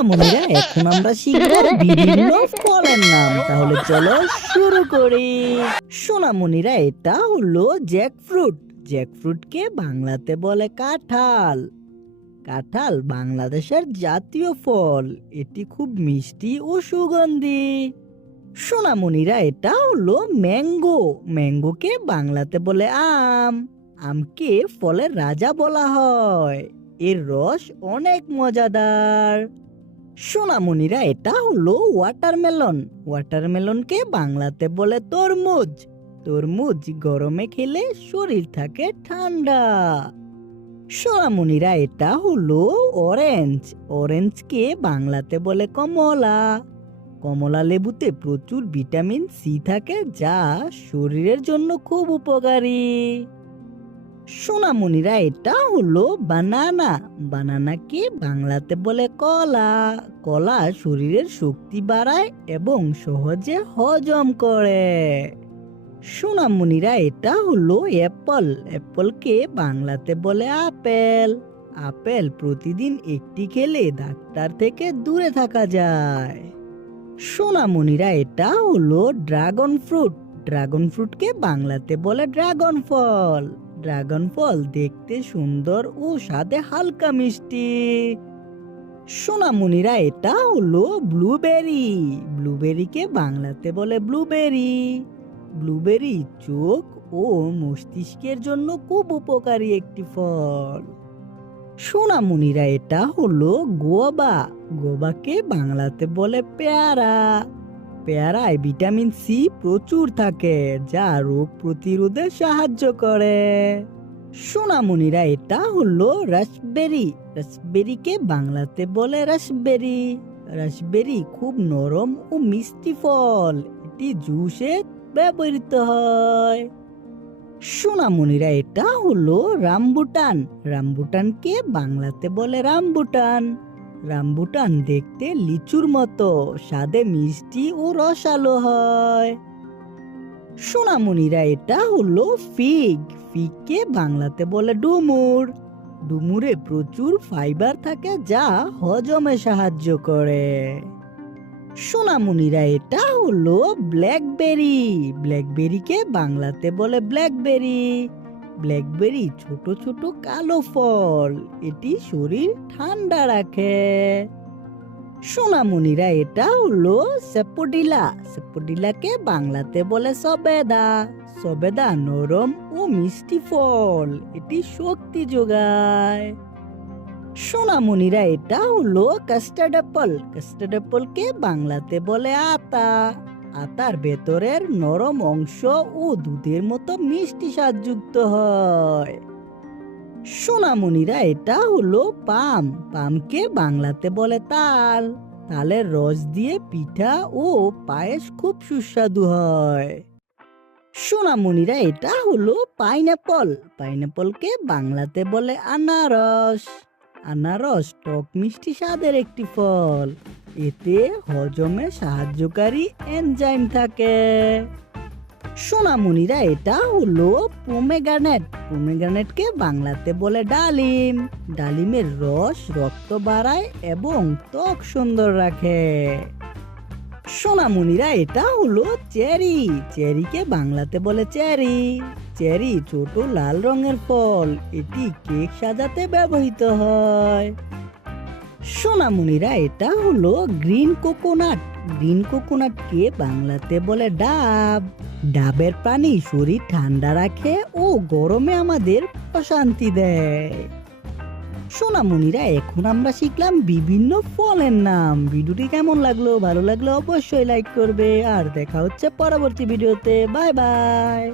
সোনামণিরা এখন আমরা শিখব বিভিন্ন ফলের নাম। তাহলে চলো শুরু করি। সোনামণিরা এটা হলো জ্যাকফ্রুট। জ্যাকফ্রুটকে বাংলাতে বলে কাঁঠাল। কাঁঠাল বাংলাদেশের জাতীয় ফল। এটি খুব মিষ্টি ও সুগন্ধি। সোনামণিরা এটা হলো ম্যাঙ্গো। ম্যাঙ্গোকে বাংলাতে বলে আম। আমকে ফলের রাজা বলা হয়। এর রস অনেক মজাদার। সোনামণিরা এটা হলো ওয়াটারমেলন। ওয়াটারমেলনকে বাংলাতে বলে তরমুজ। তরমুজ গরমে খেলে শরীর থাকে ঠান্ডা। সোনামণিরা এটা হলো অরেঞ্জ। অরেঞ্জকে বাংলাতে বলে কমলা। কমলা লেবুতে প্রচুর ভিটামিন সি থাকে, যা শরীরের জন্য খুব উপকারী। সোনামণিরা এটা হলো বানানা। বানানাকে বাংলাতে বলে কলা। কলা শরীরের শক্তি বাড়ায় এবং সহজে হজম করে। সোনামণিরা এটা হলো অ্যাপল। অ্যাপলকে বাংলাতে বলে আপেল। আপেল প্রতিদিন একটি খেলে ডাক্তার থেকে দূরে থাকা যায়। সোনামণিরা এটা হলো ড্রাগন ফ্রুট। ড্রাগন ফ্রুটকে বাংলাতে বলে ড্রাগন ফল। ড্রাগন ফল দেখতে সুন্দর ও স্বাদে হালকা মিষ্টি। সোনামণিরা এটা হলো ব্লুবেরি। ব্লুবেরিকে বাংলাতে বলে ব্লুবেরি। ব্লুবেরি চোখ ও মস্তিষ্কের জন্য খুব উপকারী একটি ফল। সোনামণিরা এটা হলো গোয়াবা। গোয়াবাকে বাংলাতে বলে পেয়ারা। পেয়ারায় ভিটামিন সি প্রচুর থাকে, যা রোগ প্রতিরোধে সাহায্য করে। সোনামণিরা এটা হলো রাসবেরি। রাসবেরিকে বাংলাতে বলে রাসবেরি। রাসবেরি খুব নরম ও মিষ্টি ফল। এটি জুসে ব্যবহৃত হয়। সোনামণিরা এটা হলো রামবুটান। রামবুটানকে বাংলাতে বলে রামবুটান। রামবুটান দেখতে লিচুর মতো, স্বাদে মিষ্টি ও রসালো হয়। সোনামণিরা এটা হলো ফিগ। ফিগকে বাংলাতে বলে ডুমুর। ডুমুরে প্রচুর ফাইবার থাকে, যা হজমে সাহায্য করে। সোনামণিরা এটা হলো ব্ল্যাকবেরি। ব্ল্যাকবেরিকে বাংলাতে বলে ব্ল্যাকবেরি। ব্ল্যাকবেরি ছোট ছোট কালো ফল। এটি শরীর ঠান্ডা রাখে। সোনামণিরা এটা হলো স্যাপোডিলা। স্যাপোডিলাকে বাংলাতে বলে সবেদা। সবেদা নরম ও মিষ্টি ফল। এটি শক্তি যোগায়। সোনামণিরা এটা হলো কাস্টার্ড অ্যাপল। কাস্টার্ড অ্যাপলকে বাংলাতে বলে আতা। আতার ভেতরের নরম অংশ ও দুধের মতো মিষ্টি স্বাদযুক্ত হয়। সোনামণিরা এটা হলো পাম। পামকে বাংলাতে বলে তাল। তালের রস দিয়ে পিঠা ও পায়েস খুব সুস্বাদু হয়। সোনামণিরা এটা হলো পাইনাপল। পাইনাপলকে বাংলাতে বলে আনারস। আনারস টক মিষ্টি স্বাদের একটি ফল। এতে হজমে সাহায্যকারী এনজাইম থাকে। সোনামণিরা এটা হলো পোমেগ্রানেট। পোমেগ্রানেটকে বাংলাতে বলে ডালিম। ডালিমের রস রক্ত বাড়ায় এবং ত্বক সুন্দর রাখে। সোনামণিরা এটা হলো চেরি। চেরিকে বাংলাতে বলে চেরি। চেরি ছোট লাল রঙের ফল। এটি কেক সাজাতে ব্যবহৃত হয়। সোনামণিরা এটা হলো গ্রিন কোকোনাট। গ্রিন কোকোনাটকে বাংলাতে বলে ডাব। ডাবের পানি শরীর ঠান্ডা রাখে ও গরমে আমাদের প্রশান্তি দেয়। সোনামণিরা এখন আমরা শিখলাম বিভিন্ন ফলের নাম। ভিডিওটি কেমন লাগলো? ভালো লাগলে অবশ্যই লাইক করবে। আর দেখা হচ্ছে পরবর্তী ভিডিওতে। Bye bye.